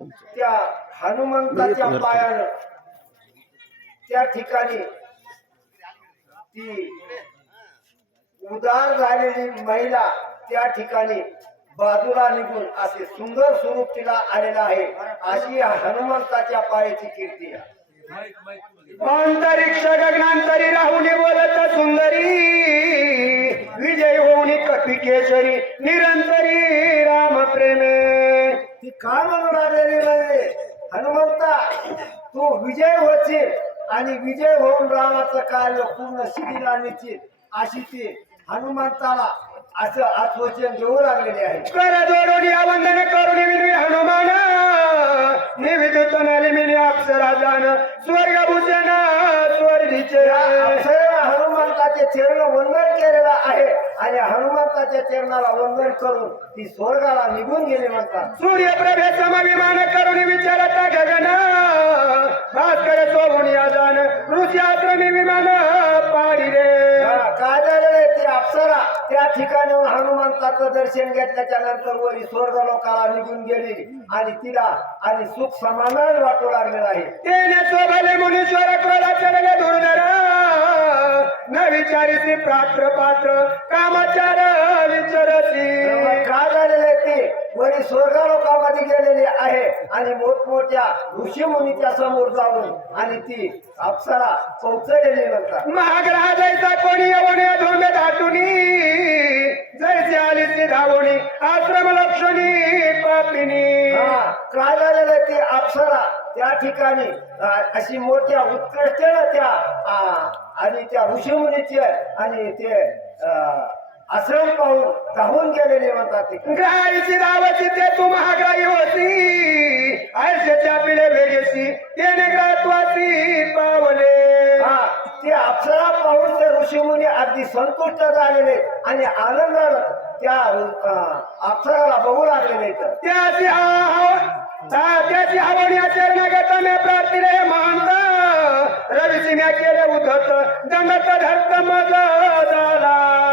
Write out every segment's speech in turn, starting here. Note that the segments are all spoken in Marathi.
त्या हनुमंताच्या पायानं त्या ठिकाणी ती उदार झालेली महिला त्या ठिकाणी बाजूला निघून असे सुंदर स्वरूप तिला आलेलं आहे. अशी हनुमंताच्या पायाची कीर्ती आहे. अंतरिक्ष गगनांतरी राहुनी बोलत सुंदरी विजय होऊन कपी केशरी निरंतरी राम प्रेमे ती काय म्हणू लागलेली हनुमंता तू विजय होशील आणि विजय होऊन रामाचं कार्य पूर्ण शिबिरा निश्चित अशी ती हनुमंताला असं आत्मवचन देऊ लागलेले आहे. कर जोडून या वंदन करून विनवी हनुमान. निविदूत नलिमिनी अप्सरा जाण स्वर्ग भूषण स्वर्गीचे हनुमंताचे चरण वंदन केलेलं आहे आणि हनुमंताच्या चरणाला वंदन करून ती स्वर्गाला निघून गेली म्हणतात. सूर्यप्रभे समविमान करून विचारता गगन भास्कर सोबून या जाण ऋषी विमान पाडी रे. काय झालेलं आहे? ते अप्सरा त्या ठिकाणी हनुमंताचं दर्शन घेतल्याच्या नंतर वरी स्वर्ग लोकाला निघून गेली आणि तिला आणि सुख समाधान वाटू लागलेलं आहे. विचारिसी पात्र पात्र कामाचार विचारसी तेव्हा काय झालेलं ते वरी स्वर्ग लोकांमध्ये गेलेले आहे आणि मोठमोठ्या ऋषी मुनीच्या समोर जाऊन आणि ती अप्सरा पोहोचलेली म्हणतात. महाग्रह जैसा कोणी येऊन धोंड धाटुनी जैसे आली ती धावणी आश्रम लक्ष्मी पापिनी. हा, काय झालेलं ते अप्सरा त्या ठिकाणी अशी मोठ्या उत्कृष्ट त्या आ, आणि त्या ऋषीमुनीचे आणि ते आश्रम पाहून धावून गेलेले म्हणतात ते. ग्राहीची दावची ते तू महाग्राही होती. आयुष्याच्या पिढे वेगेशी तेने ग्राहत्वाची पावले. हा. ते अप्सरा पाहून ते ऋषीमुनी अगदी संतुष्ट झालेले आणि आनंदानं त्या अप्सराला बघू लागलेले तर त्याची आव- ता- त्याची आवड या चरणागत मे प्रार्थी रे केले उद्धत दंडत धरत मज झाला.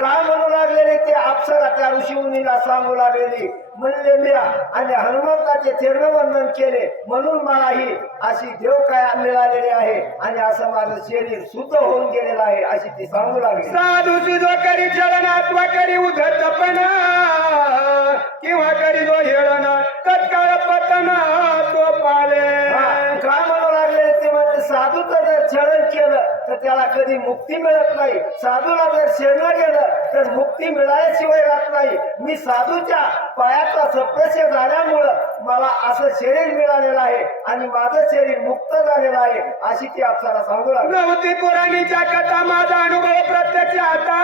काय म्हणू लागलेले ते अप्सरा त्या ऋषीमुनीला सांगू लागलेली? म्हणले मी आणि हनुमंताचे चरणवंदन केले म्हणून मला ही अशी देव काय मिळालेली आहे आणि असं माझं शरीर शुद्ध होऊन गेलेलं आहे अशी ती सांगू लागली. साधू जो करी चलन अथवा करी उद्धतपणा किंवा करी जो हेळना तत्काळ पतना तो पाले काय म्हणू लागले? म्हणजे साधूचं जर छळण केलं तर त्याला कधी मुक्ती मिळत नाही. साधूला जर शरण गेलं तर मुक्ती मिळाल्याशिवाय राहत नाही. मी साधूच्या पायाचा सप्रश झाल्यामुळं मला असं शरीर मिळालेलं आहे आणि माझं शरीर मुक्त झालेलं आहे अशी ती आपल्याला सांगू लागली. पुराणीच्या कथा माझा अनुभव प्रत्यक्ष आता.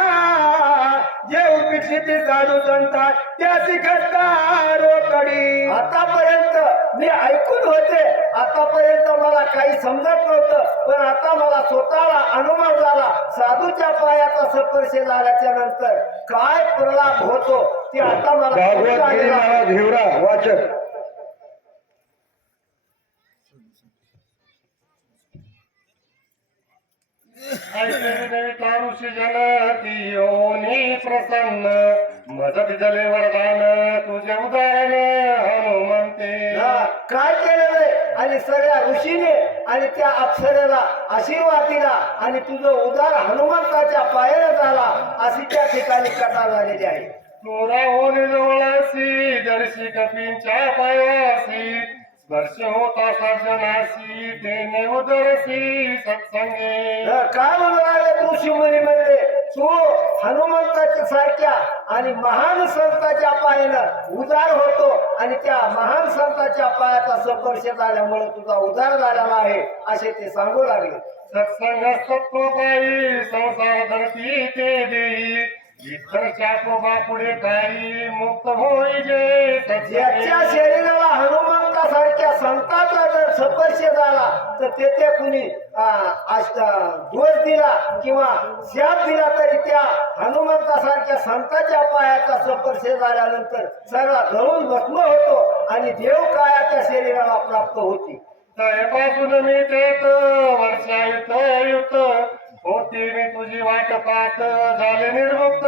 जे उपिक्षित साधू संता त्या शिकता रोकडी. आतापर्यंत मी ऐकून होते. आतापर्यंत मला काही समजत नव्हतं. पण आता मला स्वतःला अनुभव झाला साधूच्या पायाचा स्पर्श झाल्याच्यानंतर काय प्रलाप होतो ते आता मला वाचक. जन योनी प्रसन्न. मदत जले वरदान तुझे उदाहरण हनुमंते. काय आहे? आणि सगळ्या ऋषीने आणि त्या अप्सरेला आशीर्वाद दिला आणि तुझं उदार हनुमंताच्या पायाला झाला अशी त्या ठिकाणी कथा झालेली आहे. तुरा होणे जवळासी दर्शी कपींच्या पायासी स्पर्श होता सर्जनासी तेने उदरसी सत्संगे. काय म्हणू लागले ऋषी मुनी म्हणले तू हनुमंताच्या सारख्या आणि महान संताच्या पायानं उदार होतो आणि त्या महान संताच्या पायाचा स्पर्श झाल्यामुळे तुझा उदार झालेला आहे असे ते सांगू लागले. सत्संग सत्वपायी संसार धरती ते देई. विठ्ठलच्या पुढे काही मुक्त होई जे ज्याच्या सत्संगे हनुमंतासारख्या संताचा जर स्पर्श झाला तर तेथे कुणी दोष दिला किंवा शाप दिला तरी त्या हनुमंतासारख्या संताच्या पायाचा स्पर्श झाल्यानंतर सगळा जळून भस्म होतो आणि देव कायाच्या शरीराला प्राप्त होती. तयपासून मी तेत वर्षायुत युत होती मी तुझी वाट पाहत झाले निर्मुक्त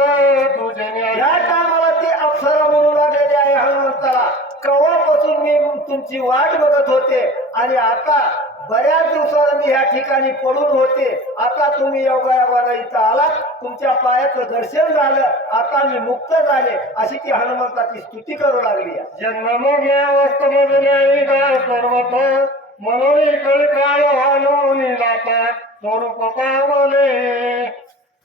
तुझे या टायमाला ती अप्सरा म्हणू लागलेली आहे हनुमंताला. कव्हापासून मी तुमची वाट बघत होते आणि आता बऱ्याच दिवसाला मी ह्या ठिकाणी पडून होते. आता तुम्ही योगा योगाला इथं आलात. तुमच्या पायाचं दर्शन झालं. आता मी मुक्त झाले. अशी ती हनुमंताची स्तुती करू लागली सर्वत. म्हणून कळ काळ स्वरूप पावले.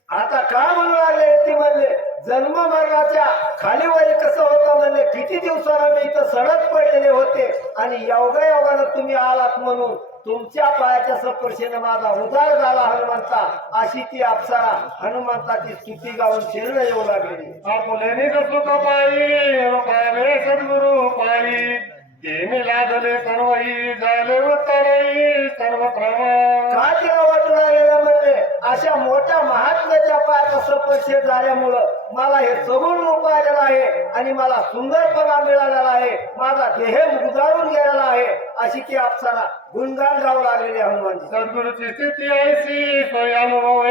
आता का म्हणू लागले? ते म्हणले जन्म मरणाच्या खाली वय कसं होतं म्हणले किती दिवसाला मी इथं सडक पडलेले होते आणि योगा योगानं तुम्ही आलात म्हणून तुमच्या पायाच्या स्पर्शेने माझा उदार झाला हनुमंता अशी ती अप्सरा हनुमंताची स्तुती गाऊन शिरण येऊ लागलेली आपुलेनी सुख पायी रोखावे सद्गुरु पायी तेने लागले सर्वही झाले उत्तरही सर्व प्रमाण का तिला वाटू लागलेलं म्हणले अशा मोठ्या महात्म्याच्या पायाचा स्पर्श झाल्यामुळं मला हे सगुण रूप आलेलं आहे आणि मला सुंदरपणा मिळालेला आहे. माझा देह गुजारून गेलेला आहे. अशी की आपसाला गुणगान जाऊ लागलेली आहे हनुमानजी. सद्गुरुची स्थिती ऐसी स्वयंभव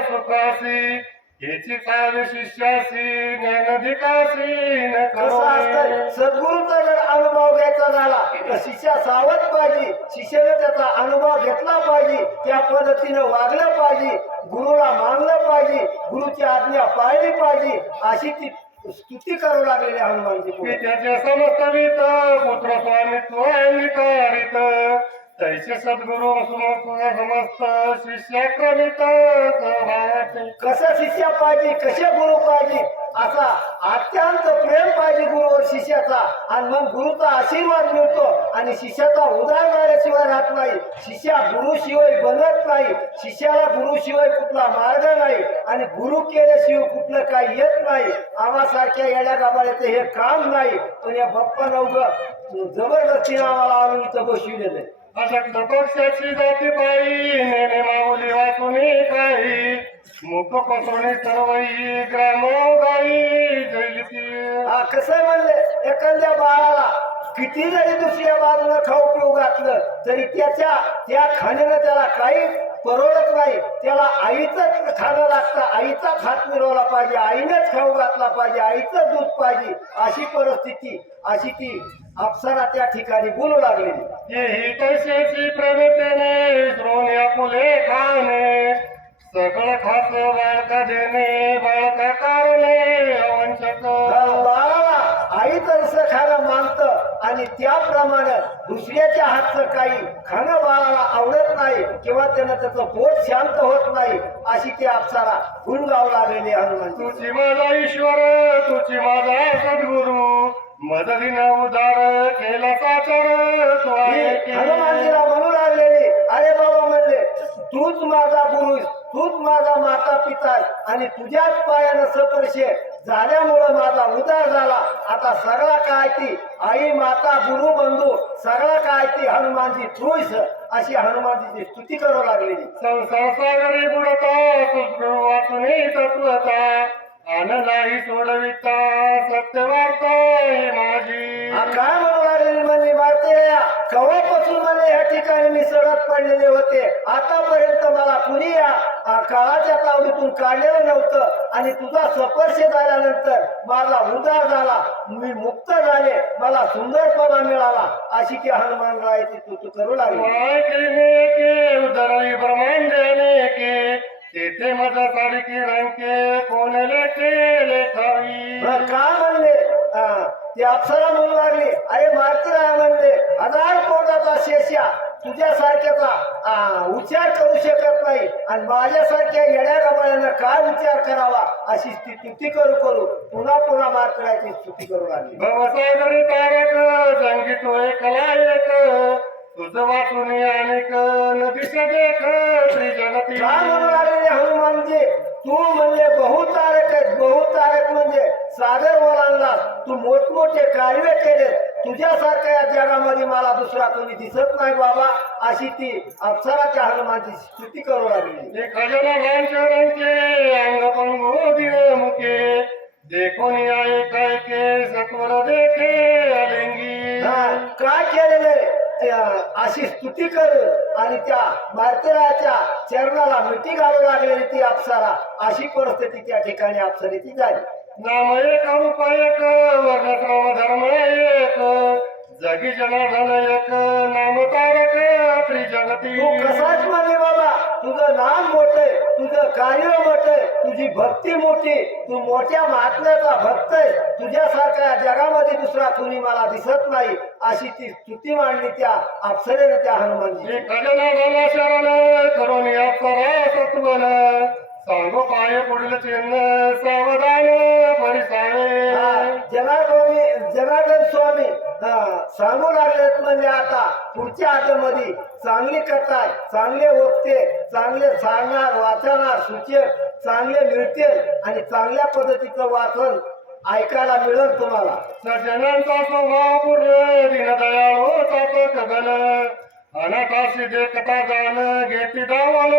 सुखासी. कसं असतं सद्गुरूचा जर अनुभव घ्यायचा झाला तर शिष्या सावध पाहिजे. शिष्याने त्याचा अनुभव घेतला पाहिजे. त्या पद्धतीनं वागलं पाहिजे. गुरुला मानलं पाहिजे. गुरुची आज्ञा पाळली पाहिजे. अशी ती स्तुती करू लागलेली आहे हनुमानजी पुढे. त्याचे समस्तवित पुत्र स्वामित्व अंगीकारित. तैसे सद्गुरु समस्त शिष्याक्रमित कसं शिष्य पाहिजे कसे गुरु पाहिजे असा अत्यंत प्रेम पाहिजे गुरुवर शिष्याचा. आणि मग गुरुचा आशीर्वाद मिळतो आणि शिष्याचा उदार झाल्याशिवाय राहत नाही. शिष्या गुरुशिवाय बनत नाही. शिष्याला गुरुशिवाय कुठला मार्ग नाही. आणि गुरु केल्याशिवाय कुठलं काही येत नाही. आम्हासारख्या येड्या गाबाड्याचं हे काम नाही. पण या बाप्पा नवग जबरदस्तीने आम्हाला आणून इथं बसविलेलं आहे. अशक्त पक्षाची जाती पायी नेने माऊली वाचुनी काही मुख पसरणी सर्वही ग्रामोगाई जैलिती हा कसं म्हणले? एखाद्या बाळाला किती जरी दुसऱ्या बाजूला खाऊ पिऊ घातलं तरी त्याच्या त्या खाण्यानं त्याला काही परवडत नाही. त्याला आईचंच खाणं लागतं. आईचाच हात मिळवला पाहिजे. आईनेच खाऊ घातला पाहिजे. आईचं दूध पाहिजे. अशी परिस्थिती अशी ती अप्सरा त्या ठिकाणी बोलू तैसेची प्रमितेने श्रोण्या फुले खाणे सगळं खास बाळका देणे बाळका कारणे आई जसं खाणं मानतं आणि त्याप्रमाणे दुसऱ्याच्या हातचं काही खाणं बाळाला आवडत नाही किंवा त्यानं त्याचं पोट शांत होत नाही अशी ती अप्सरा गुण गाव लागलेली हनुमान तुझी माझा ईश्वर तुझी माझा सद्गुरु. मदतीनं उदार केला साचार हनुमानजीला म्हणू लागलेली. अरे बाबा म्हणले तूच माझा गुरु तूच माझा माता पिता आणि तुझ्याच पायानं सपर्शे झाल्यामुळं माझा उदार झाला. आता सगळा काय ती आई माता गुरु बंधू सगळा काय ती हनुमानजी तूच. अशी हनुमानजीची स्तुती करू लागलेली. संसार सागरी बुडता सुखगुरु वाचुनी तत्वता आनंदाही सोडविता सत्यवार्ता माझी. काय म्हणू लागलेली म्हणली मारते कवापासून मला या ठिकाणी मी सडक पडलेले होते? आतापर्यंत मला कुणी या काळाच्या तावडीतून काढलेलं नव्हतं आणि तुझा स्पर्श झाल्यानंतर माझा उदार झाला. मी मुक्त झाले. मला सुंदरपणा मिळाला. अशी की हनुमान रायाची तू तू करू लागली वायकीने तेथे माझा सारखी रंके कोणले केले खावी? का म्हणले? आ, ती अप्सरा म्हणू लागली. अरे मातृराय म्हणले. हजार कोटाचा शेष्या तुझ्यासारख्याचा आ, उच्चार करू शकत नाही. आणि माझ्यासारख्या येड्या गबाळ्यानं काय उच्चार करावा? अशी ती स्तुती करू करू. पुन्हा पुन्हा मातृरायची स्तुती करू लागली. भवसागरी तारक संगीतो एकला एक तुझ वाचून अनेक नदीच देख त्रिजगती का म्हणू लागलेले हनुमानजी तू म्हणले बहुतारक आहेत बहुतारक म्हणजे सागर ओलांडला तू मोठमोठे कार्य केले. तुझ्यासारख्या या जगामध्ये मला दुसरा कोणी दिसत नाही बाबा अशी ती अप्सराच्या हनुमानची स्तुती करू लागली. खजना भांचरंके अंग पंगो मुके देखून आये काय के सत्वर देखे अलिंगी काय केलेले? अशी स्तुती करू आणि त्या मार्तराच्या चरणाला मिठी घालू लागलेली ती अप्सरा. अशी परिस्थिती त्या ठिकाणी अप्सरेची झाली. नाम एक रूप एक वर्णक्रम धर्म एक जगी जनार्दन एक नाम तारक त्रिजगती. तू कसाच मानले बाबा? तुझं नाम मोठे तुझं कार्य मोठे तुझी भक्ती मोठी तू मोठ्या महात्म्याचा भक्त आहे. तुझ्यासारख्या जगामध्ये दुसरा कुणी मला दिसत नाही अशी ती स्तुती मांडली त्या अप्सरेने त्या हनुमानजी सांगो पाय पुढील चिन्ह सावधान जनार्दनी जनार्दन स्वामी सांगू लागलेत म्हणजे आता. पुढच्या आठवड्यामध्ये चांगली कथा चांगले वक्ते चांगले सांगणार वाचणार सूचक चांगले मिळतील आणि चांगल्या पद्धतीचं वाचन ऐकायला मिळेल तुम्हाला. सज्जनांचा स्वभाव पूर्ण दीनदयाळू चातक गण अनाथाशी देखता जाण घेती दावान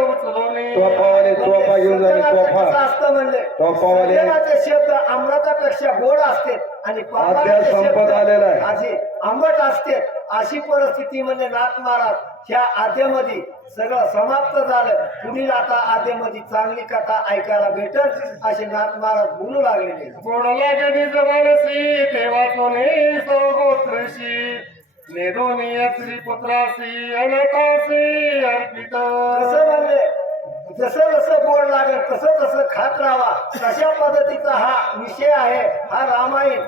उचलून. तोफावाले तोफा घेऊन जाणे तोफा असतं म्हणजे तोफावाले. सज्जनाचे शब्द अमृतापेक्षा गोड असते. आणि अध्याय संपत आलेला आहे. असे आंबट असते. अशी परिस्थिती म्हणजे नाथ महाराज. ह्या आद्यामध्ये सगळं समाप्त झालं. पुढील आता आद्यामध्ये चांगली कथा ऐकायला भेटल असे नाथ महाराज बोलू लागलेले गोड लागे निज मानसी देवासोनी सौगोत्रशी नेदोनी श्री पुत्रासी अनकासी अर्पित. कसं म्हणले? जसं जसं गोड लागेल तसं तसं खात राहावा तशा पद्धतीचा हा विषय आहे हा रामायण.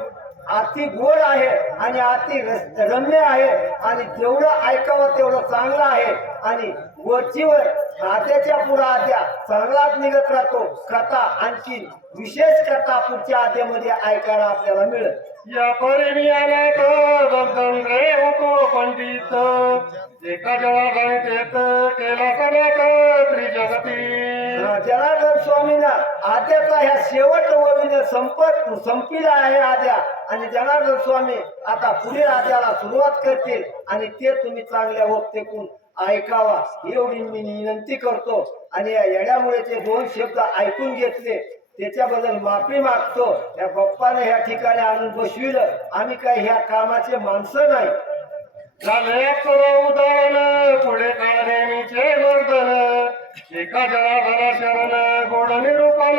अति गोड आहे आणि अति रस- रम्य आहे आणि जेवढं ऐकावं तेवढं चांगलं आहे. आणि वरचीवर आद्याच्या पुढं आद्या चांगलाच निघत राहतो. कथा आणखी विशेष कथा पुढच्या आद्यामध्ये ऐकायला आपल्याला मिळेल. या परिणियानात बंधन रे होतो पंडित. एका जनार्दन तेत केला सगळ्यात त्रिजगती. जनार्दन स्वामींना आद्याचा ह्या शेवट ओळीने संपत संपिला आहे आद्या आणि जनार्दन स्वामी आता पुढील आद्याला सुरुवात करतील आणि ते तुम्ही चांगल्या वक्तेकून ऐकावा एवढी मी विनंती करतो. आणि या येण्यामुळे ते दोन शब्द ऐकून घेतले त्याच्याबद्दल माफी मागतो. या बाप्पाने ह्या ठिकाणी आणून बसविलं. आम्ही काही ह्या कामाचे माणसं नाही. उदाहरण पुढे काळ मर्दन एका जरा शरण गोड निरूपण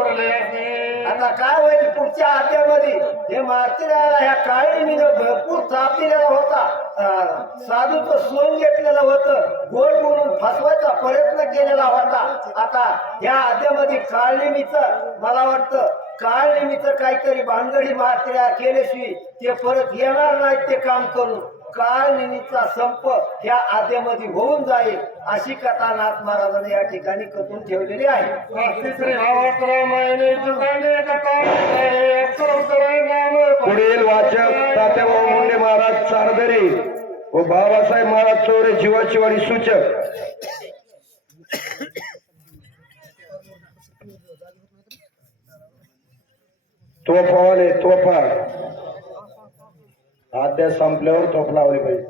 उरले असे आता काय होईल पुढच्या आद्यामध्ये हे मारतीला ह्या काळीनं भरपूर त्राप दिलेला होता. अं, साधूचं सोन घेतलेलं होतं. गोड बोलून फसवायचा प्रयत्न केलेला होता. आता ह्या आद्यामध्ये काळनिमीचं मला वाटतं काळनिमीचं काहीतरी भानगडी मारतीला केल्याशिवाय ते परत येणार नाहीत ते काम करून. काळनिणीचा संप ह्या आद्यामध्ये होऊन जाईल अशी कथा नाथ महाराजांनी या ठिकाणी कथून ठेवलेली आहे. पुढील वाचक तात्याभाऊ मुंडे महाराज चारदरे व बाबासाहेब महाराज चोरे जीवाची वाडी सूचक. तोफावाले तोफा हा अभ्यास संपल्यावर तोप लावली पाहिजे.